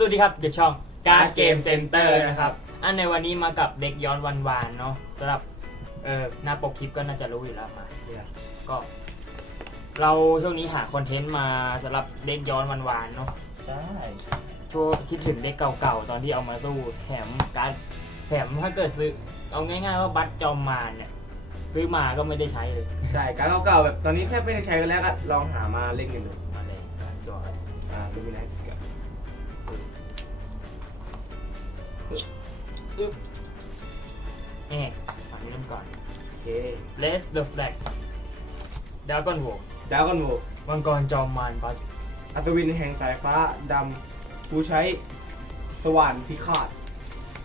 สวัสดีครับจากช่องการเกมเซ็นเตอร์นะครับ อันในวันนี้มากับเด็กย้อนวันวานๆเนาะสำหรับเออหน้าปกคลิปก็น่าจะรู้อยู่แล้วมาก็ เราช่วงนี้หาคอนเทนต์มาสำหรับเด็กย้อนวันวานๆเนาะใช่ช่วงคิดถึงเด็กเก่าๆตอนที่เอามาสู้แถมการดแถมถ้าเกิดซื้อเอาง่ายๆว่าบัตรจอมมารเนี่ยซื้อมาก็ไม่ได้ใช้เลยใช่การเก่าๆแบบตอนนี้แทบไม่ได้ใช้กันแล้วก็ลองหามาเล่นกันดูมาเลยการดจออ่าดูมินา อึ๊บแอะฝั่งนี้เริ่มก่อน โอเค Let's the flag Dragon War ดาวกันโวมังกรจอมมารบัสอัศวินแห่งสายฟ้าดำผู้ใช้สว่านพิฆาต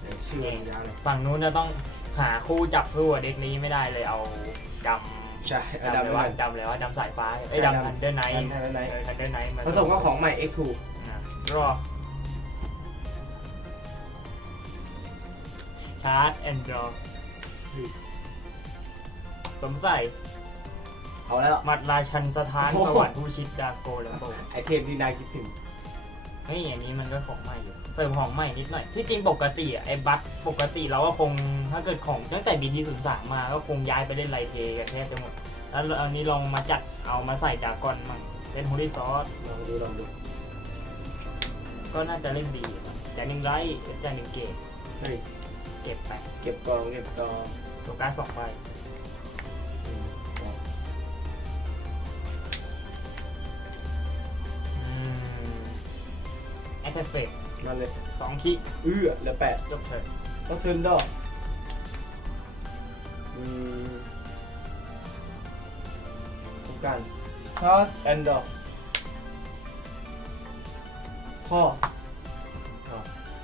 เดี๋ยวชื่อมันยาวเลยฝั่งนู้นจะต้องหาคู่จับสู้กับเด็กนี้ไม่ได้เลยเอาดำใช่เอาดำดำเลยไปว่าก่อนดำเลยว่าดำสายฟ้าไอ้ยใช่ดำ ดำทันเดอร์ไนท์ Thunder Knight ทันเดอร์ไนท์มาผสมกับของใหม่ X2 นะรอ ชาร์จแอนด์ดรอสวมใส่เอาแล้ว หมัดราชันสถานโอ้สโห วรรค์ผู้ชิดดาโกแล้วโบไอเทมที่นายคิดถึง เฮ้ยอย่างนี้มันก็ของใหม่อยู่เสริมของใหม่นิดหน่อย ที่จริงปกติอะไอ้บัคปกติเราก็คงถ้าเกิดของตั้งแต่บีทีศูนย์สามมาก็คงย้ายไปเล่นไลเทกันแทบจะหมด แล้วอันนี้ลองมาจัดเอามาใส่ดากอนมั่งเล่นฮูดิซอส ลองดูลองดูก็น่าจะเล่นดีนะจ่ายหนึ่งไลท์จ่ายหนึ่งเกตเฮ้ย เก็บไปเก็บกองเก็บกองตัวการดสองใบอืมกองแอตเฟกนั่นเลยสองคิเอื้อเหลือแปดจบเถิดต้องเทิร์นดอกอืมทุกการชาร์จแอนด์ดอกพ่อ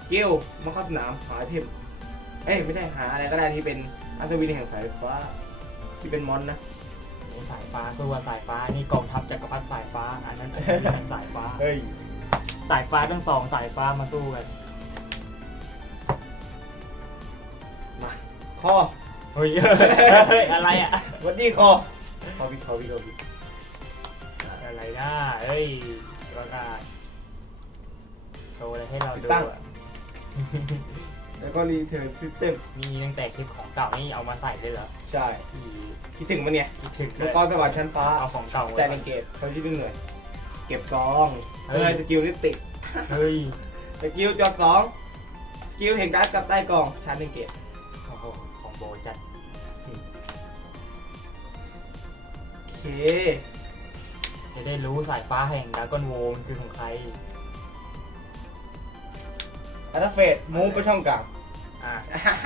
เกลมาเข้าสนามหาไอเทม เอ้ยไม่ใช่หาอะไรก็ได้ที่เป็นอัศวินแห่งสายฟ้า ที่เป็นมอนนะโอ้สายฟ้าสู้กับสายฟ้า นี่กองทัพจักรพรรดิสายฟ้า อันนั้นอันนี้เป็นสายฟ้า เฮ้ยสายฟ้าทั้งสองสายฟ้ามาสู้กัน มาข้อเฮ้ยเฮ้ยอะไรอะวันนี้คอคอวิคอวิคอวิอะไรนะเฮ้ยประกาศโชว์อะไรให้เราดูอะ แล้วก็รีเทิร์นซิสเต็มมีตั้งแต่คลิปของเก่านี่เอามาใส่เลยเหรอใช่อีคิดถึงมันเนี่ยคิดถึงเลมังยกรสวรรค์ชั้นฟ้าเอาของเก่าใจในเกตเขาที่หนึ่งเลยเก็บซองเฮ้เพื่อยสกิลนิติเฮ้ยสกิลจอดสองสกิลเห็นการ์ดกับใต้กล่องชาร์จหนึ่งเกตโอ้โหของโบจัดโอเค จะได้รู้สายฟ้าแห่งดากอนโวมันคือของใคร อัลเฟดมูฟไปช่องกลางอะ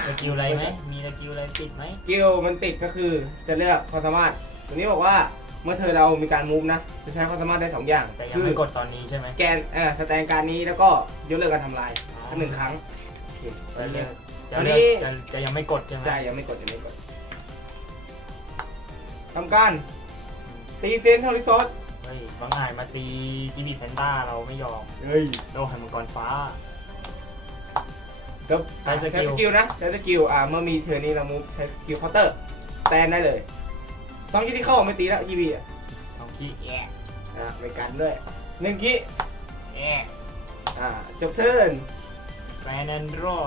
สกิลอะไรไหมมีสกิลอะไรติดไหมสกิลมันติดก็คือจะเลือกความสามารถตัวนี้บอกว่าเมื่อเธอเรามีการมูฟนะจะใช้ความสามารถได้สองอย่างแต่ยังคืไม่กดตอนนี้ใช่ไหมแกนเอ่อสแตนการนี้แล้วก็ยกเลิกการทำลายทั้งหนึ่งครั้งโอเคจะเลือกจะอันเลืนี้อกจะจะยังไม่กดใช่ไหมใช่ยังไม่กดยังไม่กดทำการตีเซนเทอริซอสเฮ้ยบางอ่านมาตีจีบีแพนด้าเราไม่ยอมเฮ้ยโลหันมังกรฟ้า ครับใช้สกิลใช้สกิลนะใช้สกิลอ่าเมื่อมีเทอร์นี้เรามูฟใช้สกิลเคาน์เตอร์แตนได้เลยสองยี่ที่เข้าไม่ตีแล้วยีบีอะสองคีแอะอ่าไม่กันด้วยหนึ่งกิแอะอ่าจบเทิร์นแฟนแอนดรอ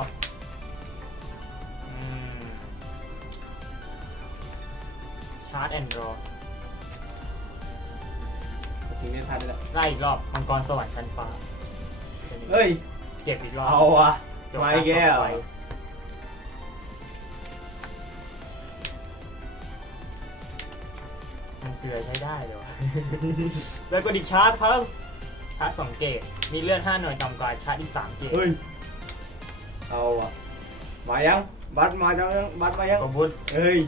ชาร์จแอนดรอถึงได้ทันแล้วไล่อีกรอบมังกรสวรรค์ชั้นฟ้าเฮ้ย เก็บอีกรอบเอาอะจ บไม่การแก้วสองใบมันเกลือใช้ได้เลยวะ แล้วก็ดิชาร์จพัสชาร์จสองเกตมีเลือดห้าหน่วยต่ำกว่าชาร์จอีกสามเกตเฮ้ย เอาอะมายัง บัตรมายังบัตรมายัง กบุตเฮ้ย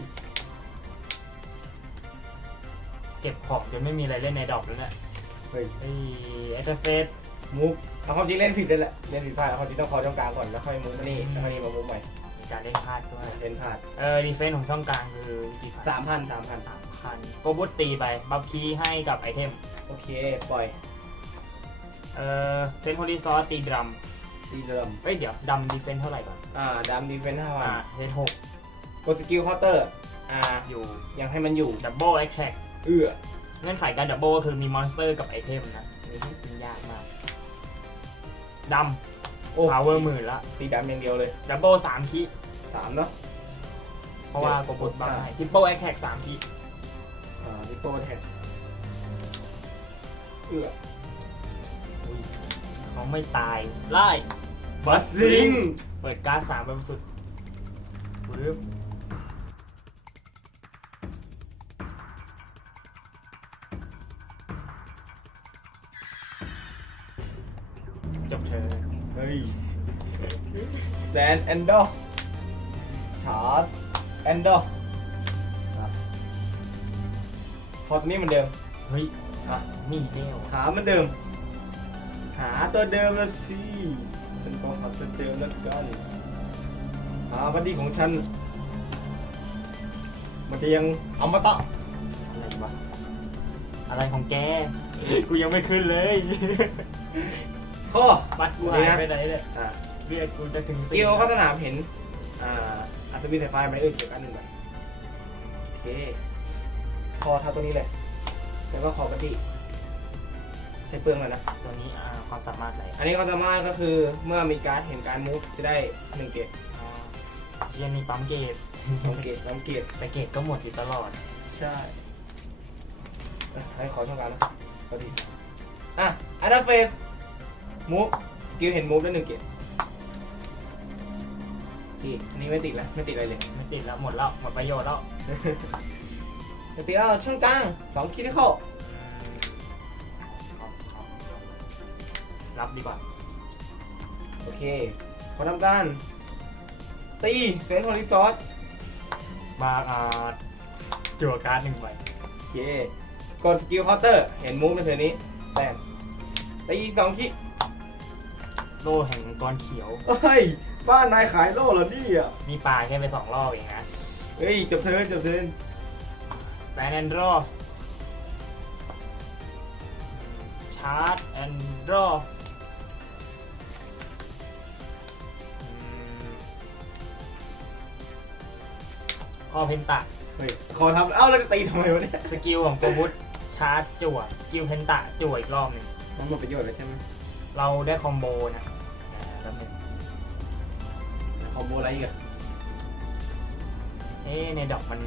เก็บของจนไม่มีอะไรเล่นในดอกแล้วเนี่ยเฮ้ย ไอ้เอสเฟสมูฟ เอาความจริงเล่นผิดเลยแหละเล่นผิดพลาดเอาความจริงต้องคอช่องกลางก่อนแล้วค่อยมูฟมานี่แล้วค่อยนี่มามูฟใหม่มีการเล่นพลาดด้วย เล่นพลาดเออดีเฟนส์ของช่องกลางคือกี่พันสามพันสามพันสามพันโกบุตตีไป บัฟคีย์ให้กับไอเทม โอเคปล่อยเออเซนโฮลิซอสตีดรัมตีเดิมเอ้ยเดี๋ยวดำดีเฟนส์เท่าไหร่ก่อน อ่าดามดีเฟนต์ห้าพันอ่าเซนหกกดสกิลเคาน์เตอร์อ่าอยู่ยังให้มันอยู่ดับเบิลแอคแท็กเอื้อเงื่อนไขการดับเบิลก็คือมีมอนสเตอร์กับไอเทมนะอันนี่ซึ่งยากมาก ดโอ้ พาวเวอร์หมื่นละตีดำอย่างเดียวเลยดับเบิลสามคีสามเนาะเพราะว่าเจ็กดบฏบ้าใช่ทิปเปิลแอคแท็กสามคีอ่าลิโป้แทนเอื้ออุ้ยเขาไม่ตาย ไล่ บัสลิง เปิดการ์ดสามแบบสุดปึ๊บ จบเธอเฮ้ยแซนแอนดอร์ชาร์ดแอนดอร์พอตัวนี้เหมือนเดิม เฮ้ยอะนี่เดียวหาเหมือนเดิม หาตัวเดิมแล้วสิฉันก็หาตัวเดิมแล้วกันหาบัดดี้ของฉัน มันจะยังอมตะอะไรวะอะไรของแก กูยังไม่ขึ้นเลย ข้อ บัตรกูหายไปนี่นะไหนเนี่ยอ่าเรียกกูจะถึงเกียวเข้าสนามเห็น อ่าอัศวินสายฟ้าไหมเอ่ยเกี่ยวกันหนึ่งใบโอเค คอเท่าตัวนี้เลย แล้วก็คอบัดดี้ใช้เปลืองเลยนะ ตัวนี้อ่าความสามารถอะไรอันนี้เขาสามารถก็คือเมื่อมีการดเห็นการมูฟจะได้หนึ่งเกตอ่าเชียนี่ปั๊มเกตสองเกตสามเกตแต่เกตก็หมดอยู่ตลอด ใช่อะให้ขอช่องการนะก็ดีอะอันดับเฟส มูฟกิลเห็นมูฟได้หนึ่งเกตดีอันนี้ไม่ติดแล้วไม่ติดอะไรเลยไม่ติดแล้วหมดแล้วหมดประโยชน์แล้วเดี๋ยวตีเอาช่องกลางสองคิดให้เข้าครับครับรับดีกว่าโอเคพอทำการตีเซนคอนดิซอสมาอ่าจั่วการ์ดหนึ่งใบโอเคกดสกิลเคาน์เตอร์เห็นมูฟในเทอร์นี้แต้มตีสองคิด โล่แห่งมังกรเขียว เฮ้ย บ้านนายขายโล่เหรอนี่อะนี่ปลาแค่ไปสองรอบเองนะเฮ้ยจบเทิร์นจบเทิร์นสแตนแอนด์รอชาร์จแอนด์รอคอเพนตะ เฮ้ยขอทำเอ้าแล้วจะตีทำไมวะเนี่ยสกิลของโกบุตชาร์จจั่วสกิลเพนตะจั่วอีกรอบหนึ่งมันหมดประโยชน์เลยใช่ไหมเราได้คอมโบนะ อ่าแป๊บนึงคอมโบอะไรอีกอะเอ๊ะในดอกมัน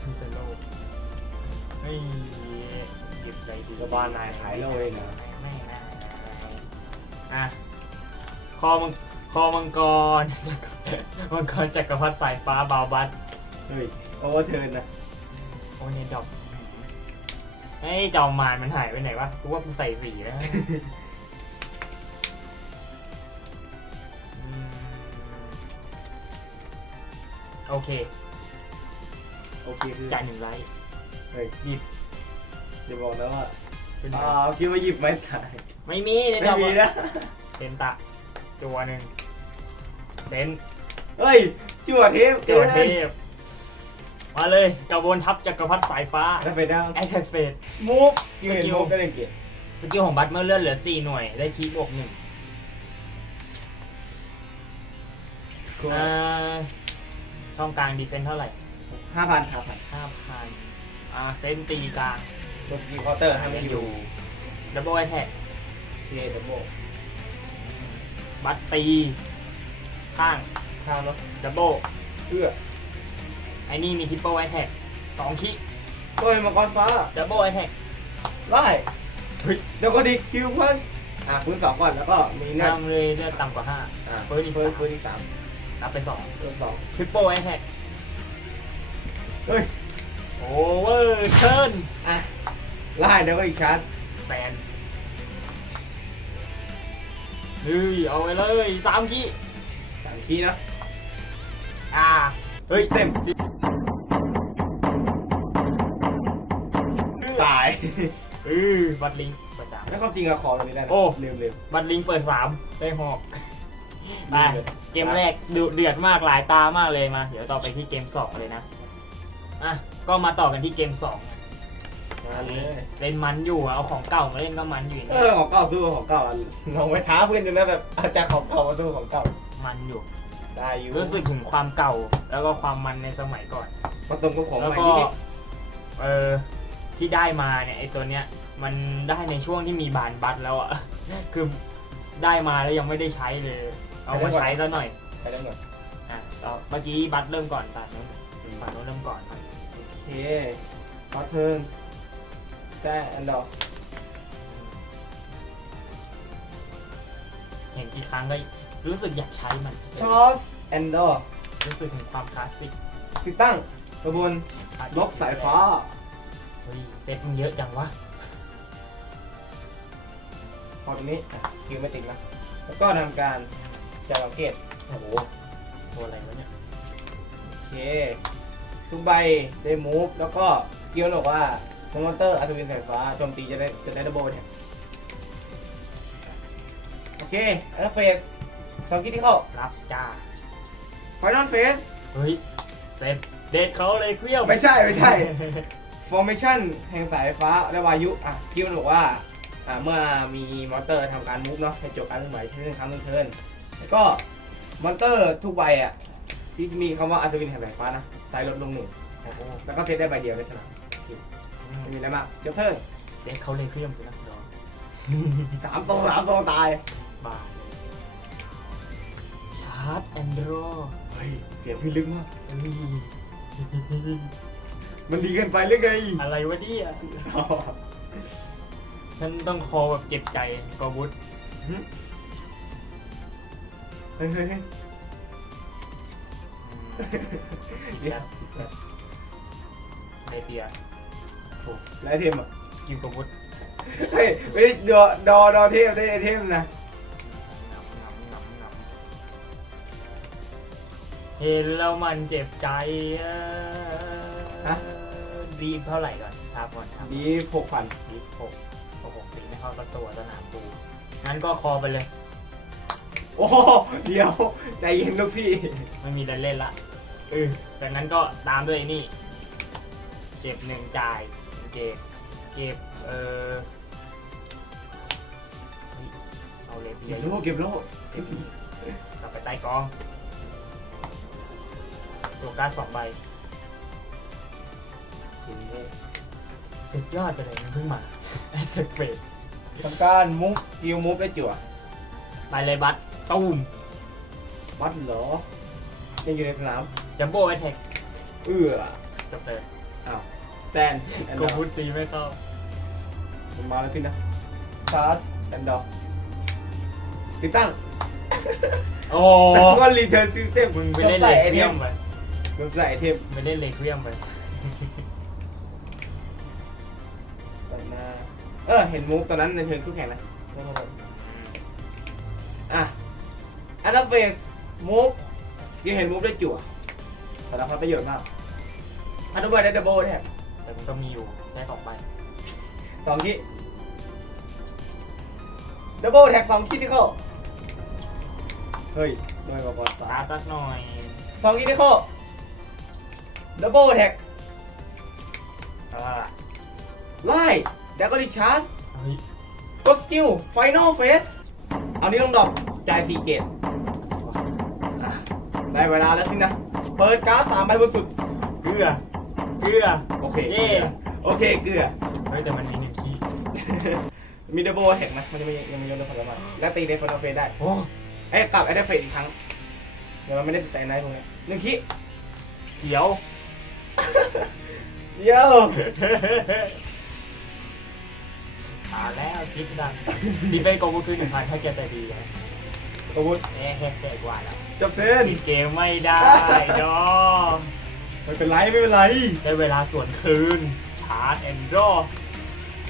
มันเป็นโลกไม่หยิบใจดีแล้วบ้านนายขายโล่เองนะไม่น่าอะคอมังคอมังกรมังกรจักรพรรดิสายฟ้าบาวบัสเฮ้ยโอเวอร์เทิร์นนะโอ้ยในดอกไอ้จอมมารมันหายไปไหนวะกูว่ากูใส่สีแล้ว โอเคโอเคคือจ่ายหนึ่งไลท์เฮ้ยหยิบเดี๋ยวบอกนะว่าเป็นอ่าคิดว่าหยิบไม่ถ่ายไม่มีในไม่ดอกมีอะนะเซนตะจัวหนึ่งเซนเฮ้ยจั่วเทปจัวเทพมาเลยกระบวนทัพจักรพรรดิสายฟ้าแล้วไปดังแอคเฟส มูฟกิวเห็นมูฟได้หนึ่งเกตสกิลของบัตเมื่อเลื่อนเหลือ 4 หน่วย ได้คีบวกหนึ่งอ่า ช่องกลางดีเฟนเท่าไหร่ห้าพันห้าพัน5,000อ่าเซนตีกลางกดสกิลเคาน์เตอร์ให้มันอยู่ดับเบิลแอทแทกเทดับเบิลบัตตีข้างข้ามแล้วดับเบิลเพื่อไอ้นี่มีทิปเปิลแอทแทกสองคีโอ้ยมังกรฟ้าดับเบิลแอทแทกไล่เฮ้ยเดี๋ยวก็ดีคิวพันอะพื้นสองก่อนแล้วก็มีนั่นนำเลยเลือดต่ำกว่าอะเฟิร์สอีกเฟิร์สสามเฟิร์สอีกสาม 5นับไป2เฟิร์สสองทริปเปิลแอทแทกเฮ้ย โอเวอร์เทิร์นอะไล่เดี๋ยวก็อีกชาร์จแฟนเฮ้ยเอาไปเลยสามคีสามคีย์นะอ่า เฮ้ยเต็มสิตาย เออบัตรลิงเปิดสาม แล้วความจริงอะคอตัวนี้ได้นะโอ้ ลืมลืม บัตรลิงเปิดสามได้หอก ลือะมเลย เกมแรกดุเดือดมากหลายตามากเลยมา เดี๋ยวต่อไปที่เกมสองเลยนะ อะ ก็มาต่อกันที่เกมสองมาเลยเล่นมันอยู่อะเอาของเก่ามาเล่นก็มันอยู่เออของเก่าสู้กับของเก่าอะลองไปท้าเพื่อนดูนะแบบเอาจากของเก่ามาสู้ของเก่ามันอยู่ ได้อยู่รู้สึกถึงความเก่า แล้วก็ความมันในสมัยก่อน ผสมกับของแล้วใหม่ก็ นิดเออที่ได้มาเนี่ยไอตัวเนี้ย มันได้ในช่วงที่มีบานบัตแล้วอะ คือได้มาแล้วยังไม่ได้ใช้เลย เอามาใช้ซะหน่อยไปเริ่มก่อนอะเราเมื่อกี้บัตเริ่มก่อนตาโน้นตาโน้นเริ่มก่อนโอเคขอเทิร์นแจ้อันดอกเห็นกี่ครั้งก็รู้สึกอยากใช้มัน ชอสแอนดอร์รู้สึกถึงความคลาสสิกติดตั้งกระบวนล็อกสายฟ้า เฮ้ยเซ็ตมันเยอะจังวะพอตรงนี้อะคิวไม่ติดนะแล้วก็ทำการ จับสังเกตโอ้โหตัวอะไรวะเนี่ย โอเคทุกใบได้มูฟแล้วก็เกียวบอกว่าโมอนเตอร์อัศวินสายฟ้าโจมตีจะได้จะได้ดับเบิลแท็กโอเคอันนั้นเฟสสองคิดที่เข้ารับจ้าไฟนอลเฟสเฮ้ยเซ็ตเดทเขาเลยเครี้ยวไม่ใช่ไม่ใช่ formation แห่งสายฟ้าและวายุอะที่มันบอกว่าอ่า เมื่อมีมอนเตอร์ทำการมูฟเนาะให้จบการเคลื่อนไหวใช้หนึ่งครั้งหนึ่งเทิร์นแล้ว ก็มอนเตอร์ทุกใบอะ ที่มีคำว่าอัศวินแห่งสายฟ้านะสายลดลงหนึ่งโอ้โหแล้วก็เซตได้ใบเดียวในสนามไม่มีอะไรมากจบเทิร์นเดทเขาเลยเครี้ยวสินะดอกสามตรงสามตรงตายบ้าเลยชาร์จแอนดรอเฮ้ย เสียงพี่ลึกมากเฮ้ยมันดีเกินไปหรือไง อะไรวะเนี่ยฉันต้องคอแบบเจ็บใจกอบุตเฮ้ยเฮ้ยเฮ้ยเดียเดเตียแล้วไอเทมอะกิวกอบุตเฮ้ยไม่ได้ดอดอดอเทมได้ไอเทมนะเห็นแล้วมันเจ็บใจอะดีเท่าไหร่ก่อนครับก่อนครับดีหกพันดีหกหกหกตีไม่เข้าสักตัวสนามปูงั้นก็คอไปเลย โอ้โหเดี๋ยวใจเย็นลูกพี่ไม่มีเล่นเล่นละเออจากนั้นก็ตามด้วยไอ้นี่เก็บหนึ่งจ่ายเก็บเก็บเออเฮ้ยเอาเลยเพีเก็ยบโลเก็บโลกลับไปใต้กองตัวการ์ดสองใบสุดยอดไปเลยมันเพิ่งมาแอตแทกเฟสทำการมุฟกิวมุฟได้จั่วไปเลยบัต ตูมวัดเหรอยังอยู่ในสนามจัมโบ้แอตแทกเอื้อจบเลยอ้าวแตนแอนกูดอพุร์ตีไม่เข้ามันมาแล้วสินะชาร์จแอนดอร์ติดตั้งโอ้แล้วก็รีเทิร์นซิสเต็มมึงไปเล่นเลใส่ยไอเคเทรียมมไปมึงใส่ไอเทมไปเล่นเลยเครียมไปใส่มาเออเห็นมูฟตอนนั้นในเทิร์นคู่แข่งนะอะ อันดับเฟสมูฟยังเห็นมูฟได้จั่วสารพัดประโยชน์มากอันดับเบอร์ได้ดับเบิลแท็บแต่มันก็มีอยู่แค่สองใบสองคิดับเบิลแท็กสองคิที่เข้าเฮ้ยน้อยกว่าบอลตาสักหน่อยสองคิที่เข้าดับเบิลแท็กอ่าไล่ดักก็ดิชาร์จเฮ้ย กดสกิลไฟนอลเฟสเอานี้ลงดอกจ่ายสี่เกตอะ ได้เวลาแล้วสินะ เปิดการ์ดสามใบบนสุด เกลือ เกลือ โอเคเย่โอเค เกลือ เฮ้ยแต่มันมีหนึ่งคีย์มีดับเบิลแท็กนะมันจะมียังมีโยนผลไม้และตีในฟอนเฟสได้ โอ้เอ้ยกลับไอ้ได้เฟสอีกครั้ง เดี๋ยวมันไม่ได้สแตนไนท์พวกนี้หนึ่งคิเขียวเดี๋ยวอ่าแล้วคิดดังดีเฟนโกบุคือหนึ่งพันถ้าแกใจดีนะสมมติเอ๊ะแฮกแกกว่าแล้ว จบเส้นปิดเกมไม่ได้ดอไม่เป็นไรไม่เป็นไรได้เวลาส่วนคืนชาร์จแอนด์รอ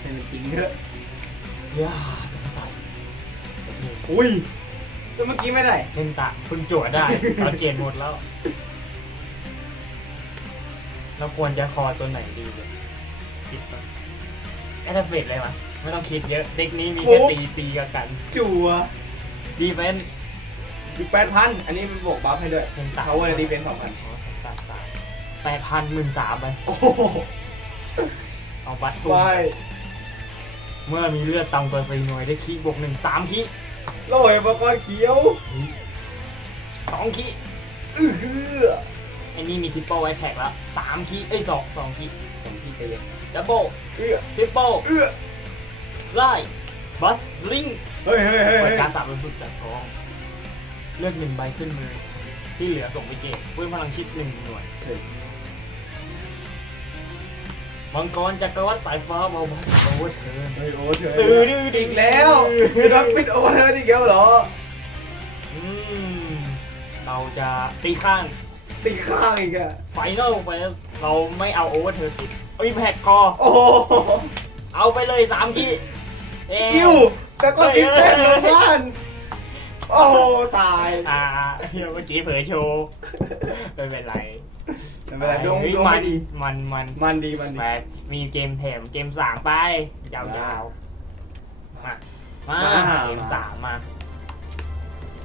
เป็นจริงเถอะย่าสงสัยอุ้ยแล้วเมื่อกี้ไม่ได้เล่นตะคุณจั่วได้ตอนเกณฑ์หมดแล้วเราควรจะคอตัวไหนดีเนี่ยคิดว่าแอตเฟกเลยวะไม่ต้องคิดเยอะ เด็กนี้มีแค่ตีปีกับกัน จั่วดีเฟน อีกแปดพันอันนี้มันบวกบัฟให้ด้วย เป็นตาเขาว่าดีเป็นสองพันอ๋อเป็นตาตายแปดพันหมื่นสามไป โอ้โหเอาบัตรตุ้มไปเมื่อมีเลือดต่ำกว่าสี่หน่วยได้คีบวกหนึ่งสามคีโรยมังกรเขียวสองคีอื้อหือไอ้นี่มีทริปเปิลไอแท็กแล้วสามคีเอ้ยสองสองคีผมพี่ใจเย็นดับเบิลเอื้อทริปเปิลเอื้อไล่บัสลิงเฮ้ยเฮ้ยเฮ้ยเปิดเฮ้ยการดสามบนสุดจากท้อง เลือกหนึ่งใบขึ้นมือ ที่เหลือส่งไปเกมเพิ่มพลังชิดหนึ่งหน่วยเฮ้ยมังกรจักรวรรดิสายฟ้าเบาบัสโอเวอร์เทิร์นเฮ้ยโอ้เธอตื่นดื้อดิอีกแล้วคือรับปิดโอเธออีกแล้วเหรออืมเราจะตีข้างตีข้างอีกอะไฟนอลไปเราไม่เอาโอเวอร์เทิร์นติดเอ้ยแพกคอโอ้โหเอาไปเลยสามขีเอ้กิ้วแต่ก็ตีแป้งเลยบ้าน โอ้ตายอ่าเมื่อกี้เผยโชว์ไม่เป็นไรไม่เป็นไรดวงฮ้ยดวงมัไม่นดีมันมันมันดีมันดีไปมีเกมแถมเกมสามไปยาวๆมามามาเกมสามมา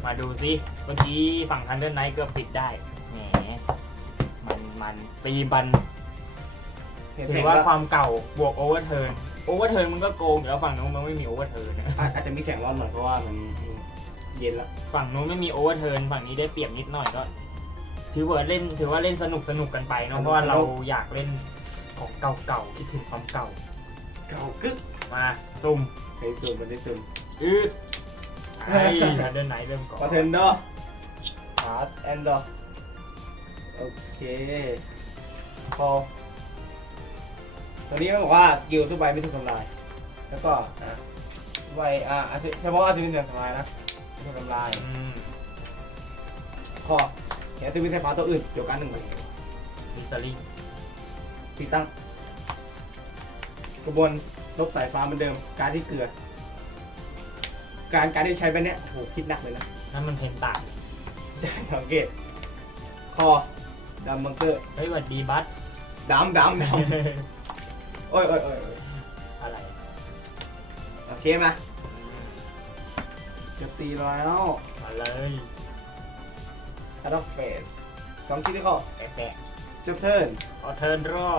มาดูซิเมื่อกี้ฝั่งทันเดอร์ไนท์เกือบปิดได้แหมมันมันตีบันเห็นถืเห็อนว่าว่าความเก่าบวกโอเวอร์เทิร์นโอเวอร์เทิร์นมันก็โกงอยู่แล้วฝั่งนู้นมันไม่มีโอเวอร์เทิร์นนะอาจจะมีแสงร้อนหน่อยเพราะว่ามัน เย็นแล้วฝั่งนู้นไม่มีโอเวอร์เทิร์นฝั่งนี้ได้เปรียบนิดหน่อยก็ ถือว่าเล่นถือว่าเล่นสนุกสนุกกันไปเนอะเพราะว่าเราอยากเล่นของเก่าๆคิดถึงความเก่า เก่ากึกมาซุ่มใช้สูตรมันได้สูตรอืดไอ้ทันเดอร์ไนท์เริ่มก่อนคอนเทนเดอร์ฮาร์ดแอนด์ดอโอเคพอตอนนี้มันบอกว่าสกิลทุกใบไม่ถูกทำลาย แล้วก็อะใบอะอาทิเฉพาะอาทิตย์เดียวทำลายนะ ไม่ถูกทำลายอืมข้อเห็นอาทิตย์มีไฟฟ้าตัวอื่นเดียวกันหนึ่งใบมีสลิงติดตั้ง กระบวนลบสายฟ้าเหมือนเดิม การที่เกลือ การการที่ใช้แบบเนี้ยโอ้โหคิดหนักเลยนะนั่นมันเพนตาจะสังเกต คอดำบังเกอร์เฮ้ยหวัดดีบัสดำดำดำโอ้ยโอ้ยโอ้ยโอ้ยอะไร โอเคมา จะตีแล้วมาเลยคัตอฟเฟสสองคิดที่เข้าแปะจบเทิร์นๆเอาเทิร์นรอ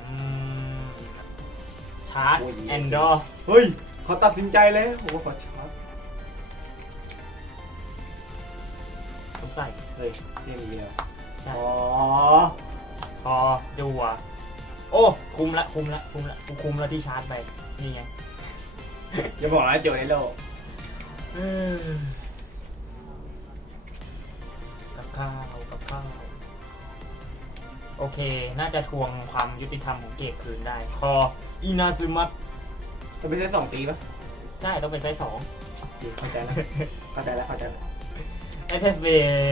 อืมชาร์จแอนดอร์เฮ้ยเขาตัดสินใจแล้วโอ้โหขอชาร์จผมใส่เฮ้ยเรียนเดียวใช่อ๋อพอดูอะโอ้ คุมละ คุมละ คุมละกูคุมละที่ชาร์จไป นี่ไง อย่าบอกนะโจในโลกเออกับข้าวกับข้าว โอเค น่าจะทวงความยุติธรรมของเกตคืนได้ คออินาซึมัตจะไม่ใช่สองตีปะใช่ต้องเป็นไซส์สองเข้าใจแล้วเข้าใจแล้วเข้าใจแล้วไอเทสเว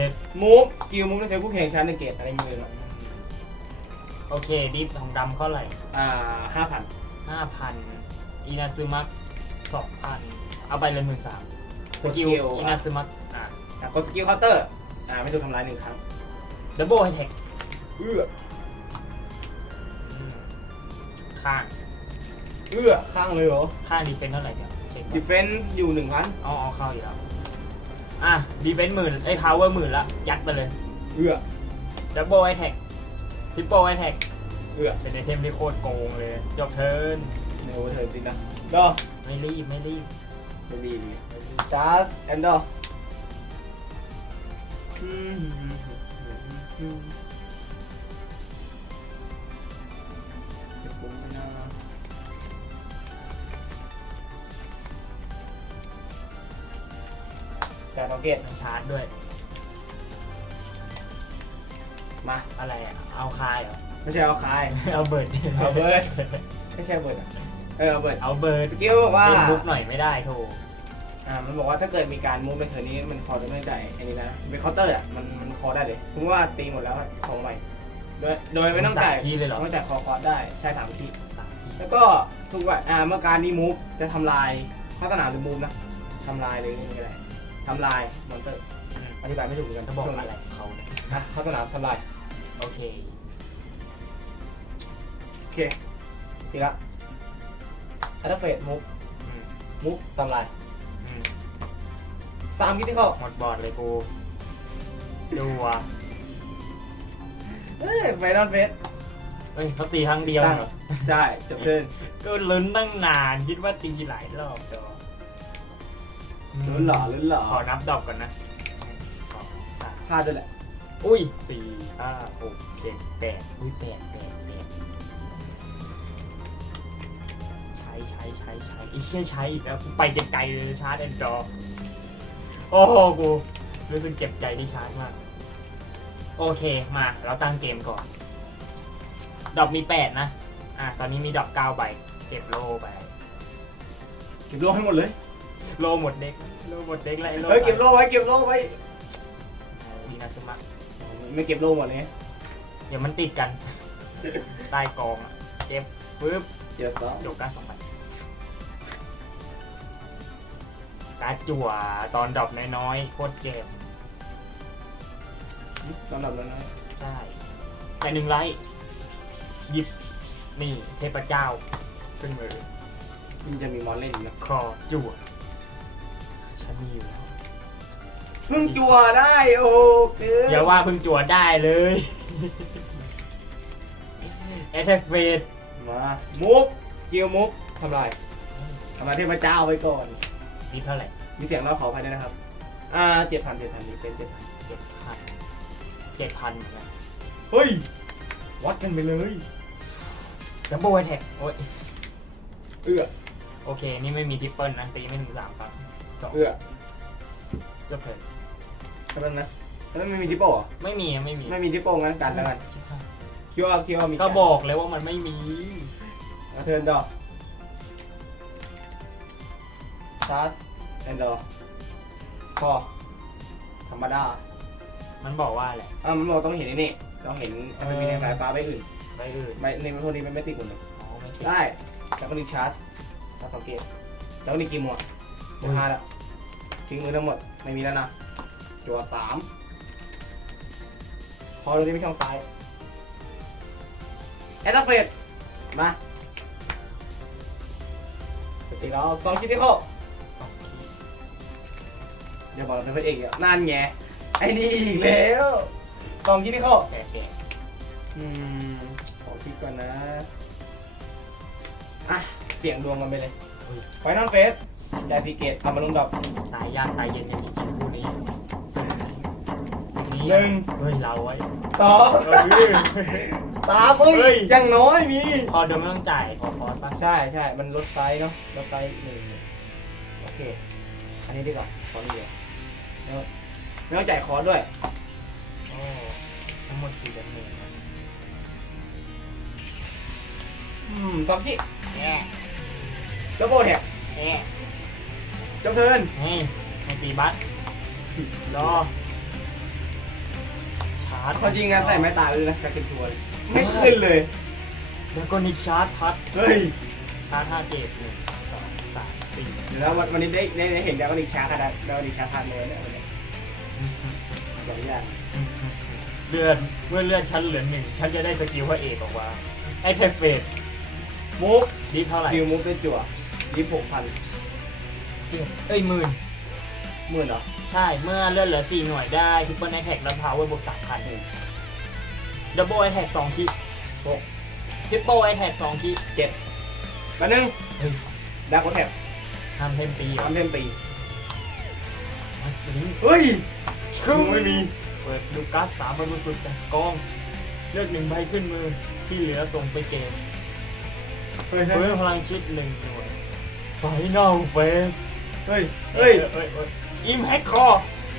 ทมูฟสกิลมูฟต้องใช้คู่แข่งชั้นหนึ่งเกตอะไรมือหน่อยโอเคดิฟของดำเท่าไหร่อ่าห้าพันห้าพันอินาซึมัต สองพันเอาไปเลยหมื่นสามสกิลอินาซึมัตอะอะกดสกิลเคาน์เตอร์ อ่า ไม่ถูกทำลายหนึ่งครั้ง ดับเบิลไฮเทคเอื้อ ข้าง เอื้อ ข้างเลยเหรอ ข้างดีเฟนเท่าไหร่เนี่ยเช็คก่อนดิเฟนซ์อยู่หนึ่งพันเอาเอาเข้าอยู่แล้ว อะดีเฟนซ์หมื่นไอ้พาวเวอร์หมื่นละ ยัดไปเลยเอื้อ ดับเบิลไอแท็กทริปเปิลไอแท็กเอื้อเป็นไอเทมที่โคตรโกงเลย จบเทิร์นเนโอเธอจริงนะดอ ไม่รีบไม่รีบไม่ดีดีจาสแอนดอจะคุ้มไหมนะแต่สังเกตมันชาร์จด้วย มาอะไรอะเอาคายเหรอไม่ใช่เอาคาย เอาเบิร์ดเอาเบิร์ดไม่ใช่เบิร์ดอะ เออเอาเบิร์ดเอาเบิร์ดเมื่อกี้บอกว่าเล่นมุกหน่อยไม่ได้โถอ่ามันบอกว่าถ้าเกิดมีการมูฟในเทอร์นี้มันพอจะไม่จ่ายอันนี้นะเป็นเคาน์เตอร์อะมันมันคอได้เลยสมมติว่าตีหมดแล้วของใหม่โดยโดยไม่ต้องจ่ายสามทีเลยเหรอไม่ต้องจ่ายคอคอร์สได้ใช่สามทีสามทีแล้วก็ทุกวันอ่าเมื่อการนี้มูฟจะทำลายเข้าสนามหรือมูฟนะทำลายหรือนี่ก็ได้ทำลายมอนเตอร์อืมอธิบายไม่ถูกเหมือนกันจะบอกช่วงอะนี้ไรของเขาเนี่ยอะเข้าสนามทำลายโอเคโอเคทีละ อัลเฟสมูฟอืมมูฟทำลายอืมสามคิดที่เข้าหมดบอร์ดเลยกูดูอะเอ้ยไฟนอลเฟสเฮ้ยเขาตีครั้งเดียวเหรอใช่จบเทิร์นก็ลุ้นตั้งนานคิดว่าตีหลายรอบจอลุ้นหล่อลุ้นหล่อขอนับดอกก่อนนะสองสามพลาดด้วยแหละ อุ้ยสี่ห้าหกเจ็ดแปดอุ้ยแปดแปด ใช้ใช้ใช้ใช้ไอ้เชี่ยใช้อีกแล้วกูไปไกลๆเลยชาร์จแอนดรอโอ้โหกูรู้สึกเจ็บใจที่ชาร์จมาก โอเคมาเราตั้งเกมก่อน ดอกมีแปดนะ อะตอนนี้มีดอกเก้าใบเก็บโลไป เก็บโล่ให้หมดเลย โลหมดเด็กโลหมดเด็กแล้วไอ้โลเฮ้ยเก็บโล่ไว้เก็บโล่ไว้ดีนะสมัครไม่เก็บโล่หมดเลยเดี๋ยวมันติดกัน ใต้กองอะเก็บปึ๊บเจ็บต่อโดการดสองใบ การดจั่วตอนดอกน้อยๆโคตรเจ็บสำหรับนั้นนะใช่แต่หนึ่งไลท์หยิบนี่เทพเจ้าขึ้นมือมันจะมีมอนเล่นอยู่นะคอจั่วฉันมีอยู่แล้วเพิ่งจั่วได้โอ้เกินอย่าว่าเพิ่งจั่วได้เลยแอทแทกเฟสมามุกเกียวมุกทำลายทำลายเทพเจ้าไว้ก่อน นี่เท่าไหร่มีเสียงเราขออภัยด้วยนะครับ อ่าเจ็ดพันเจ็ดพันนี่เป็นเจ็ดพันเจ็ดพันเจ็ดพันเหมือนกันเฮ้ย วัดกันไปเลย ดับเบิลแท็กโอ้ยเอื้อโอเค นี่ไม่มีทริปเปิลนะตีไม่ถึงสามครับจบเอื้อจบเลยแค่นั้นนะแล้วไม่มีทิปโป้เหรอไม่มีอะไม่มีไม่มีทิปโป้งั้นกันแล้วกันคิดว่าคิดว่ามีก็บอกเลยว่ามันไม่มีมาเทิร์นดอก ชาร์จแอนดอร์คอธรรมดามันบอกว่าอะไรอ่ามันบอกต้องเห็นไอ้นี่ต้องเห็นแอปเปิลในสายฟ้าใบอื่นไปอื่นใบในพวกนี้มันไม่ติดหมดเลยอ๋อไม่เก็บได้แล้วก็นี่ชาร์จชาร์จสองเกตแล้วก็นี่กี่หมวดเดี๋ยวห้าแล้วทิ้งมือทั้งหมดไม่มีแล้วนะจัวสามพอเราจะไม่ช่องซ้ายแอดเฟดมาสติเราสองชิ้นที่เข้าสองที อย่าบอกเราเป็นพระเอกอะนั่นไงไอ้นี่อีกแล้วสองชิ้นที่เข้าแก่แก่อืมขอคิดก่อนนะอะเสี่ยงดวงกันไปเลยไฟนอลเฟสได้พีเกตเอามาลงดอกตายยากตายเย็นอย่างจริงๆคู่นี้นี้หนึ่งเฮ้ยเราไว้สองสามเอ้เฮ้ยยยังน้อยมีพอเดิมไม่ต้องจ่ายพอพอตั้งใช่ใช่มันลดไซส์เนาะลดไซส์หนึ่งโอเค อันนี้ดีกว่าคอร์สเดียวแล้ว ไม่ต้องจ่ายคอร์สด้วยโอ้ทั้งหมดสี่เดือนหนึ่งนะอืมสองที่แง่ดับเบิลแท็กแง่จบเทิร์นเฮ้ยให้ตีบัตรรอชาร์จเขาจริงงานใส่ไม้ตายเลยนะจะเป็นชัวร์เลยไม่ขึ้นเลย แล้วก็นิกชาร์จพัด เฮ้ย ชาร์จห้าเจ็ดหนึ่งสองสามสี่เดี๋ยวแล้ววันวันนี้ได้ได้ได้เห็นดาวนิกชาร์กันดาวนิกชาร์ทันเลยเนี่ยวันนี้หลาย อย่างเลือดเมื่อเลือดชั้นเหลือหนึ่งฉันจะได้สกิลพระเอกออกมาไอเทฟเฟสมุกดีเท่าไหร่คิวมุกได้จั่วยี่หกพันเอ้ยหมื่นหมื่นเหรอใช่ เมื่อเลือดเหลือสี่หน่วยได้ทิปเปิลแอทแทกแล้วพาวเวอร์บวกสามพันอืมดับเบิลแอทแทกสองคิหกทริปเปิลแอทแทกสองคิเจ็ดมาหนึ่งเฮ้ยดาวโคแท็บทำเต็มปีเหรอทำเต็มปีอันนี้เฮ้ย ชูไม่มี เปิดดูการ์ดสามใบบนสุดจากกอง เลือกหนึ่งใบขึ้นมือที่เหลือส่งไปเกมเฮ้ยเพิ่มพลังชีวิตหนึ่งหน่วยไฟนอลเฟสเฮ้ยเฮ้ยเฮ้ยอิมแพคคอ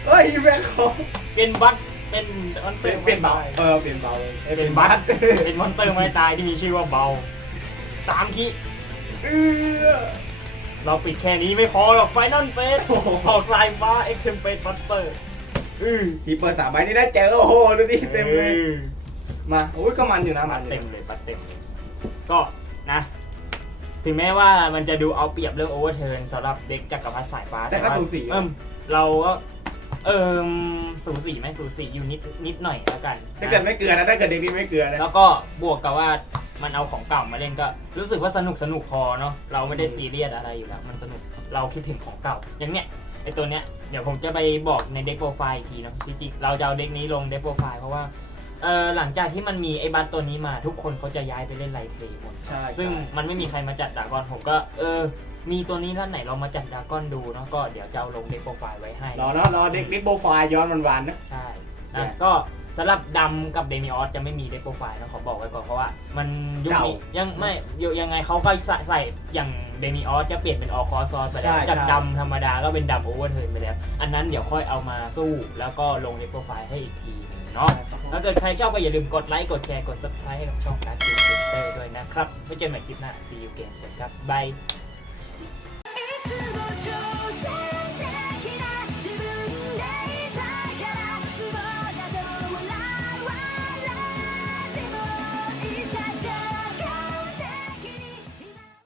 เฮ้ยแม่ของเป็นบัตเป็นมันเปลี่ยนเปลี่ยนเบาเออเปลี่ยนเบาเลยเป็นบัตเป็นมอนเตอร์ไม้ตายที่มีชื่อว่าเบาสามคิเออเราปิดแค่นี้ไม่พอหรอกไฟนอลเฟสออกสายฟ้าเอ็กเทมเฟสบัตเตอร์อือ ทีเปิดสามใบนี่ได้เจอโอ้โหดูดิเต็มเลยมาโอ้ยก็มันอยู่นะมันอยู่เต็มเลยบัตเต็มเลยก็นะ ถึงแม้ว่ามันจะดูเอาเปรียบเรื่องโอเวอร์เทิร์นสำหรับเด็กจักรพรรดิสายฟ้าแต่ก็ว่าสูสีเอิ่มเราก็เอิมสูสีไหมสูสีอยู่นิดนิดหน่อยแล้วกันนะถ้าเกิดไม่เกลือนะถ้าเกิดเด็กนี่ไม่เกลือนะแล้วก็บวกกับว่ามันเอาของเก่ามาเล่นก็ รู้สึกว่าสนุกสนุกพอเนาะเราไม่ได้ซีเรียสอะไรอยู่แล้ว มันสนุกเราคิดถึงของเก่า อย่างเนี้ย ไอตัวเนี้ยเดี๋ยวผมจะไปบอกในเด็กโปรไฟล์อีกทีเนาะจริงๆเราจะเอาเด็กนี้ลงเด็กโปรไฟล์เพราะว่าเออหลังจากที่มันมีไอ้บัตตัวนี้มาทุกคนเขาจะย้ายไปเล่นไลฟ์เพลย์หมดใช่ซึ่งมันไม่มีใครมาจัดดรากอนผมก็เออมีตัวนี้ท่านไหนเรามาจัดดรากอนดูเนาะก็เดี๋ยวจะเอาลงเด็กโปรไฟล์ไว้ให้รอเนาะรอเด็กเด็กโปรไฟล์ย้อนวันๆนะใช่เนี่นะยก็ สำหรับดำกับเดมิออสจะไม่มีในโปรไฟล์นะขอบอกไว้ก่อนเพราะว่า มันยุคนี้ยังไม่ยังไงเขาก็ใส่อย่างเดมิออสจะเปลี่ยนเป็นออคอซอนไปแล้วจากดำธรรมดาก็เป็นดำโอเวอร์เทิร์นไปแล้ว อันนั้นเดี๋ยวค่อยเอามาสู้ แล้วก็ลงในโปรไฟล์ให้อีกทีนึงเนาะถ้าเกิดใครชอบก็อย่าลืมกดไลค์กดแชร์กด subscribe ให้กับช่องการ์ดเกมเตอร์ด้วยนะครับไว้เจอกันใหม่คลิปหน้า see you again จัดครับบาย